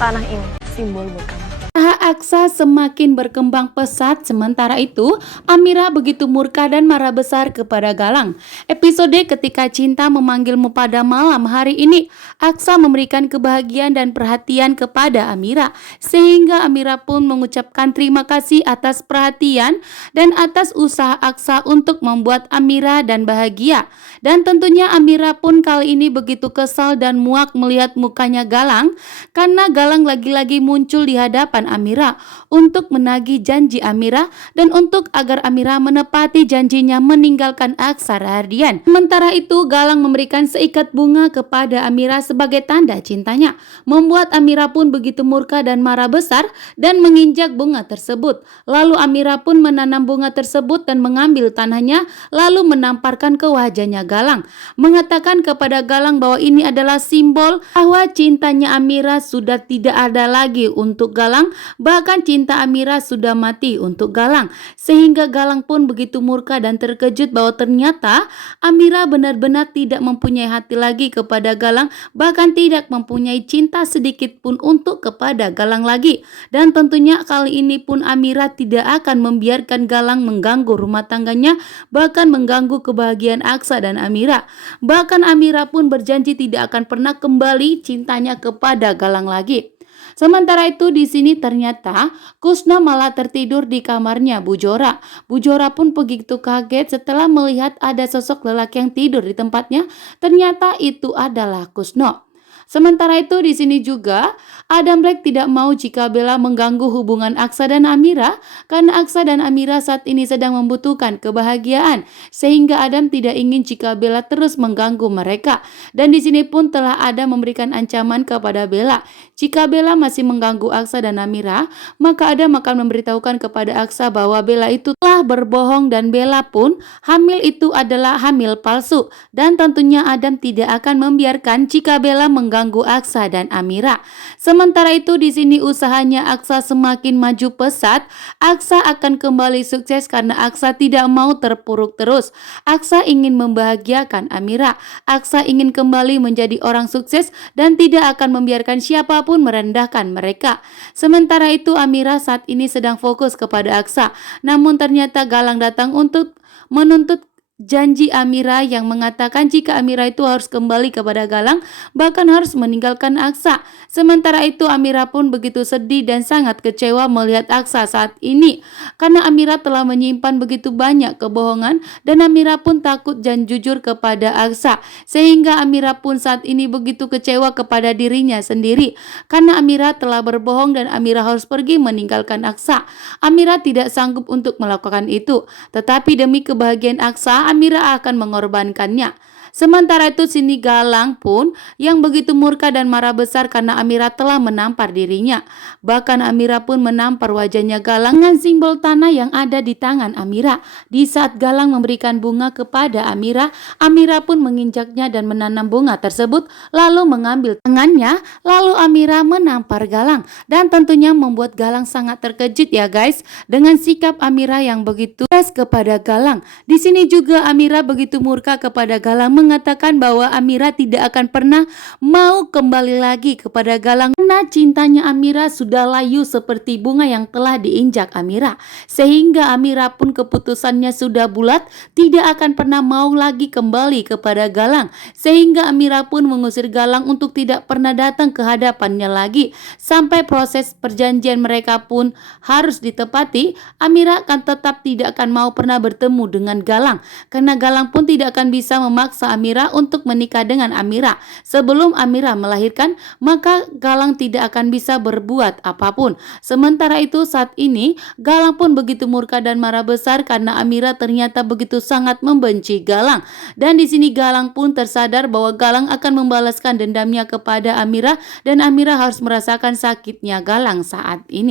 Tanah ini simbol buat kamu. Usaha Aksa semakin berkembang pesat, sementara itu Amira begitu murka dan marah besar kepada Galang. Episode ketika cinta memanggilmu pada malam hari ini, Aksa memberikan kebahagiaan dan perhatian kepada Amira, sehingga Amira pun mengucapkan terima kasih atas perhatian dan atas usaha Aksa untuk membuat Amira dan bahagia. Dan tentunya Amira pun kali ini begitu kesal dan muak melihat mukanya Galang, karena Galang lagi-lagi muncul di hadapan Amira untuk menagih janji Amira dan untuk agar Amira menepati janjinya meninggalkan Aksa Rahardian. Sementara itu Galang memberikan seikat bunga kepada Amira sebagai tanda cintanya, membuat Amira pun begitu murka dan marah besar dan menginjak bunga tersebut. Lalu Amira pun menanam bunga tersebut dan mengambil tanahnya lalu menamparkan ke wajahnya Galang, mengatakan kepada Galang bahwa ini adalah simbol bahwa cintanya Amira sudah tidak ada lagi untuk Galang, bahkan cinta Amira sudah mati untuk Galang, sehingga Galang pun begitu murka dan terkejut bahwa ternyata Amira benar-benar tidak mempunyai hati lagi kepada Galang, bahkan tidak mempunyai cinta sedikit pun untuk kepada Galang lagi. Dan tentunya kali ini pun Amira tidak akan membiarkan Galang mengganggu rumah tangganya, bahkan mengganggu kebahagiaan Aksa dan Amira. Bahkan Amira pun berjanji tidak akan pernah kembali cintanya kepada Galang lagi. Sementara itu di sini ternyata Kusno malah tertidur di kamarnya Bu Jora. Bu Jora pun begitu kaget setelah melihat ada sosok lelaki yang tidur di tempatnya. Ternyata itu adalah Kusno. Sementara itu di sini juga Adam Black tidak mau jika Bella mengganggu hubungan Aksa dan Amira, karena Aksa dan Amira saat ini sedang membutuhkan kebahagiaan, sehingga Adam tidak ingin jika Bella terus mengganggu mereka. Dan di sini pun telah Adam memberikan ancaman kepada Bella. Jika Bella masih mengganggu Aksa dan Amira, maka Adam akan memberitahukan kepada Aksa bahwa Bella itu telah berbohong dan Bella pun hamil itu adalah hamil palsu. Dan tentunya Adam tidak akan membiarkan jika Bella mengganggu Aksa dan Amira. Sementara itu di sini usahanya Aksa semakin maju pesat. Aksa akan kembali sukses karena Aksa tidak mau terpuruk terus. Aksa ingin membahagiakan Amira. Aksa ingin kembali menjadi orang sukses dan tidak akan membiarkan siapapun merendahkan mereka. Sementara itu Amira saat ini sedang fokus kepada Aksa. Namun ternyata Galang datang untuk menuntut janji Amira yang mengatakan jika Amira itu harus kembali kepada Galang, bahkan harus meninggalkan Aksa. Sementara itu Amira pun begitu sedih dan sangat kecewa melihat Aksa saat ini, karena Amira telah menyimpan begitu banyak kebohongan dan Amira pun takut dan jujur kepada Aksa, sehingga Amira pun saat ini begitu kecewa kepada dirinya sendiri karena Amira telah berbohong dan Amira harus pergi meninggalkan Aksa. Amira tidak sanggup untuk melakukan itu, tetapi demi kebahagiaan Aksa Amira akan mengorbankannya. Sementara itu sini Galang pun yang begitu murka dan marah besar karena Amira telah menampar dirinya. Bahkan Amira pun menampar wajahnya Galang dengan simbol tanah yang ada di tangan Amira. Di saat Galang memberikan bunga kepada Amira, Amira pun menginjaknya dan menanam bunga tersebut lalu mengambil tangannya, lalu Amira menampar Galang. Dan tentunya membuat Galang sangat terkejut ya guys dengan sikap Amira yang begitu keras kepada Galang. Di sini juga Amira begitu murka kepada Galang, mengatakan bahwa Amira tidak akan pernah mau kembali lagi kepada Galang karena cintanya Amira sudah layu seperti bunga yang telah diinjak Amira, sehingga Amira pun keputusannya sudah bulat, tidak akan pernah mau lagi kembali kepada Galang, sehingga Amira pun mengusir Galang untuk tidak pernah datang ke hadapannya lagi. Sampai proses perjanjian mereka pun harus ditepati, Amira akan tetap tidak akan mau pernah bertemu dengan Galang, karena Galang pun tidak akan bisa memaksa Amira untuk menikah dengan Amira. Sebelum Amira melahirkan, maka Galang tidak akan bisa berbuat apapun. Sementara itu saat ini Galang pun begitu murka dan marah besar karena Amira ternyata begitu sangat membenci Galang. Dan di sini Galang pun tersadar bahwa Galang akan membalaskan dendamnya kepada Amira dan Amira harus merasakan sakitnya Galang saat ini.